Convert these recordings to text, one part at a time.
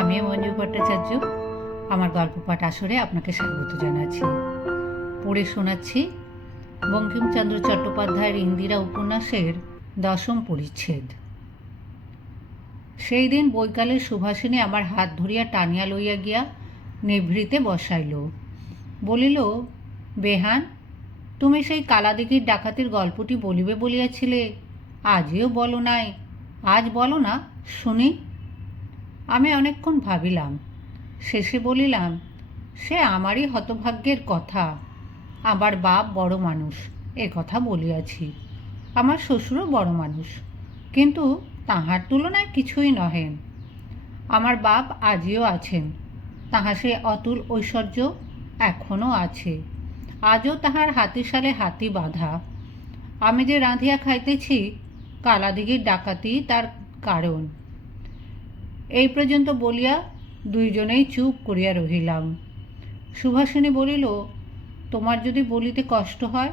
আমি মঞ্জু ভট্টাচার্য। আমার গল্প পাঠ আসরে আপনাকে স্বাগত জানাচ্ছি। পড়ে শোনাচ্ছি বঙ্কিমচন্দ্র চট্টোপাধ্যায়ের ইন্দিরা উপন্যাসের দশম পরিচ্ছেদ। সেই দিন বৈকালে সুভাষিনী আমার হাত ধরিয়া টানিয়া লইয়া গিয়া নিভৃতে বসাইল। বলিল, বেহান, তুমি সেই কালাদিঘির ডাকাতির গল্পটি বলিবে বলিয়াছিলে। আজও বলো নাই। আজ বলো না, শুনি। আমি অনেকক্ষণ ভাবিলাম। শেষে বলিলাম, সে আমারই হতভাগ্যের কথা। আমার বাপ বড় মানুষ, এ কথা বলিয়াছি। আমার শ্বশুরও বড় মানুষ। কিন্তু তাহার তুলনায় কিছুই নহেন আমার বাপ আজিও আছেন। তাহা সে অতুল ঐশ্বর্য এখনও আছে। আজও তাহার হাতিশালে হাতি বাঁধা। আমি যে রাঁধিয়া খাইতেছি কালাদিঘির ডাকাতি তার কারণ। এই পর্যন্ত বলিয়া দুইজনেই চুপ করিয়া রহিলাম। সুভাষিনী বলিল, তোমার যদি বলিতে কষ্ট হয়,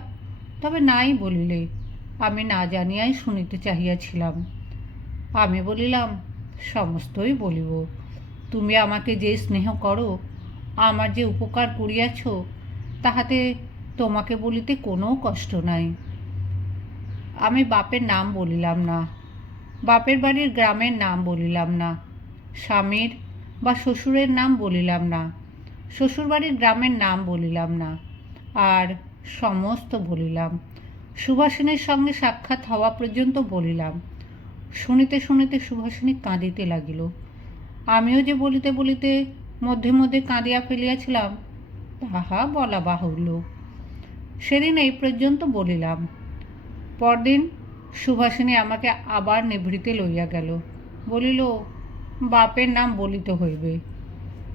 তবে নাই বলিলে আমি না জানিয়াই শুনিতে চাহিয়াছিলাম। আমি বলিলাম, সমস্তই বলিব। তুমি আমাকে যে স্নেহ করো, আমার যে উপকার করিয়াছ, তাহাতে তোমাকে বলিতে কোনো কষ্ট নাই। আমি বাপের নাম বলিলাম না, বাপের বাড়ির গ্রামের নাম বলিলাম না স্বামীর বা শ্বশুরের নাম বলিলাম না, শ্বশুরবাড়ির গ্রামের নাম বলিলাম না, আর সমস্ত বলিলাম। সুভাষিনীর সঙ্গে সাক্ষাৎ হওয়া পর্যন্ত বলিলাম। শুনিতে শুনিতে সুভাষিনী কাঁদিতে লাগিল। আমিও যে বলিতে বলিতে মধ্যে মধ্যে কাঁদিয়া ফেলিয়াছিলাম, তাহা বলা বাহুল্য। সেদিন এই পর্যন্ত বলিলাম। পরদিন সুভাষিনী আমাকে আবার নিভৃতে লইয়া গেল। বলিল বাপের নাম বলিতে হইবে,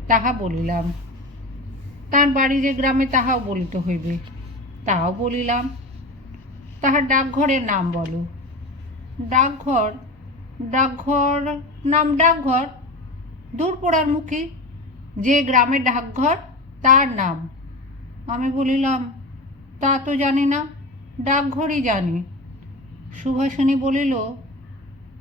তাহা বলিলাম। তার বাড়ি যে গ্রামে তাহাও বলিতে হইবে তাও বলিলাম। তাহার ডাকঘরের নাম বলো। ডাকঘর ডাকঘর, নাম ডাকঘর? দূর পড়ার মুখে যে গ্রামের ডাকঘর, তার নাম। আমি বলিলাম, তা তো জানি না, ডাকঘরই জানি। সুভাষিনী বলিল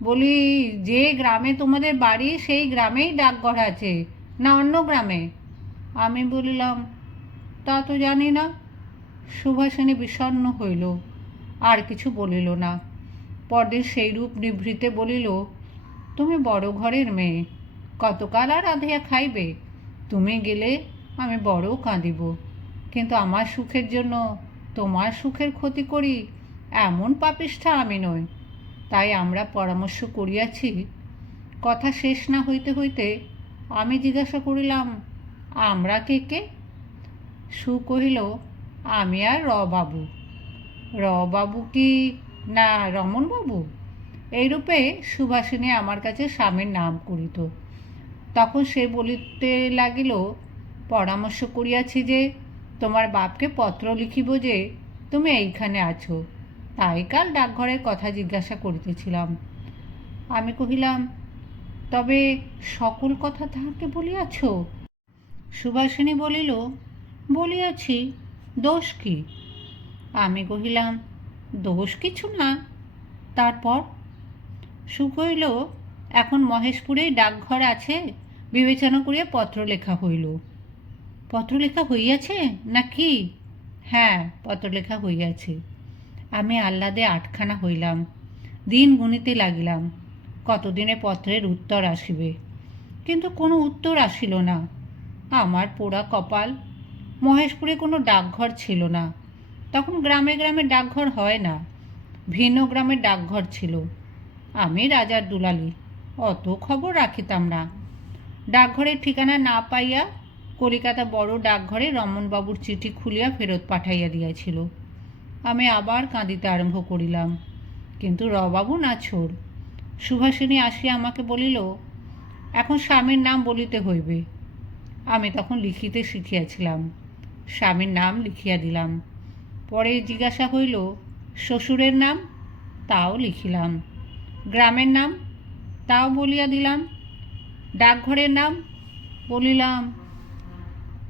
বলি, যে গ্রামে তোমাদের বাড়ি, সেই গ্রামেই ডাকঘর আছে, না অন্য গ্রামে? আমি বললাম, তা তো জানি না। সুভাষিনী বিষণ্ণ হইল, আর কিছু বলিল না। পরদিন সেই রূপ নিভৃতে বলিল, তুমি বড় ঘরের মেয়ে, কতকাল আর রাধিয়া খাইবে? তুমি গেলে আমি বড় কাঁদিব। কিন্তু আমার সুখের জন্য তোমার সুখের ক্ষতি করি, এমন পাপিষ্ঠা আমি নই। তাই আমরা পরামর্শ করিয়াছি। কথা শেষ না হইতে হইতে আমি জিজ্ঞাসা করিলাম, আমরা কে কে? সু কহিল, আমি আর রবাবু। রবাবু কি? না রমনবাবু এইরূপে সুভাষিনী আমার কাছে স্বামীর নাম করিত। তখন সে বলিতে লাগিল, পরামর্শ করিয়াছি যে, তোমার বাপকে পত্র লিখিব যে, তুমি এইখানে আছো। তাই কাল ডাকঘরের কথা জিজ্ঞাসা করিতেছিলাম। আমি কহিলাম, তবে সকল কথা তাহাকে বলিয়াছ? সুভাষিনী বলিল, বলিয়াছি, দোষ কি? আমি কহিলাম, দোষ কিছু না। তারপর? সু কহিল, এখন মহেশপুরেই ডাকঘর আছে, বিবেচনা করিয়া পত্র লেখা হইল। পত্র লেখা হইয়াছে? না কি? হ্যাঁ পত্র লেখা হইয়াছে। আমি আহ্লাদে আটখানা হইলাম। দিন গুনিতে লাগিলাম। কতদিনে পত্রের উত্তর আসিবে? কিন্তু কোনো উত্তর আসিল না। আমার পোড়া কপাল। মহেশপুরে কোনো ডাকঘর ছিল না। তখন গ্রামে গ্রামে ডাকঘর হয় না। ভিন্ন গ্রামে ডাকঘর ছিল। আমি রাজার দুলালি। অত খবর রাখিতাম না। ডাকঘরের ঠিকানা না পাইয়া কলিকাতা বড় ডাকঘরে রমনবাবুর চিঠি খুলিয়া ফেরত পাঠাইয়া দিয়াছিল। আমি আবার কাঁদিতে আরম্ভ করিলাম। কিন্তু রবাবু না ছোড় সুভাষিনী আসিয়া আমাকে বলিল, এখন স্বামীর নাম বলিতে হইবে। আমি তখন লিখিতে শিখিয়াছিলাম। স্বামীর নাম লিখিয়া দিলাম। পরে জিজ্ঞাসা হইল, শ্বশুরের নাম? তাও লিখিলাম। গ্রামের নাম? তাও বলিয়া দিলাম। ডাকঘরের নাম? বলিলাম।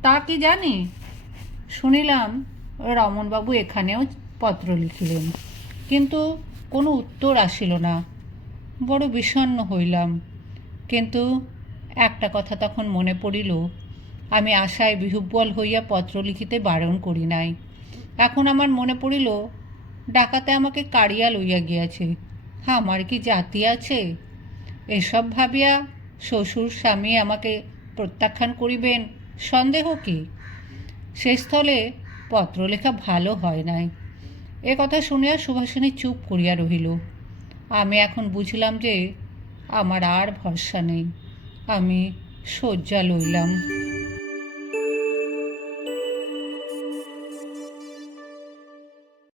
তা কি জানি? শুনিলাম রমনবাবু এখানেও পত্র লিখিলেন। কিন্তু কোনো উত্তর আসিল না। বড় বিষণ্ণ হইলাম। কিন্তু একটা কথা তখন মনে পড়িল, আমি আশায় বিহুব্বল হইয়া পত্র লিখিতে বারণ করি নাই। এখন আমার মনে পড়িল, ডাকাতে আমাকে কাড়িয়া লইয়া গিয়াছে। আমার কি জাতি আছে? এসব ভাবিয়া শ্বশুর, স্বামী আমাকে প্রত্যাখ্যান করিবেন, সন্দেহ কি? সে স্থলে পত্রলেখা ভালো হয় নাই। এ কথা শুনিয়া সুভাষিনী চুপ করিয়া রহিল। আমি এখন বুঝলাম যে আমার আর ভরসা নেই। আমি শয্যা লইলাম।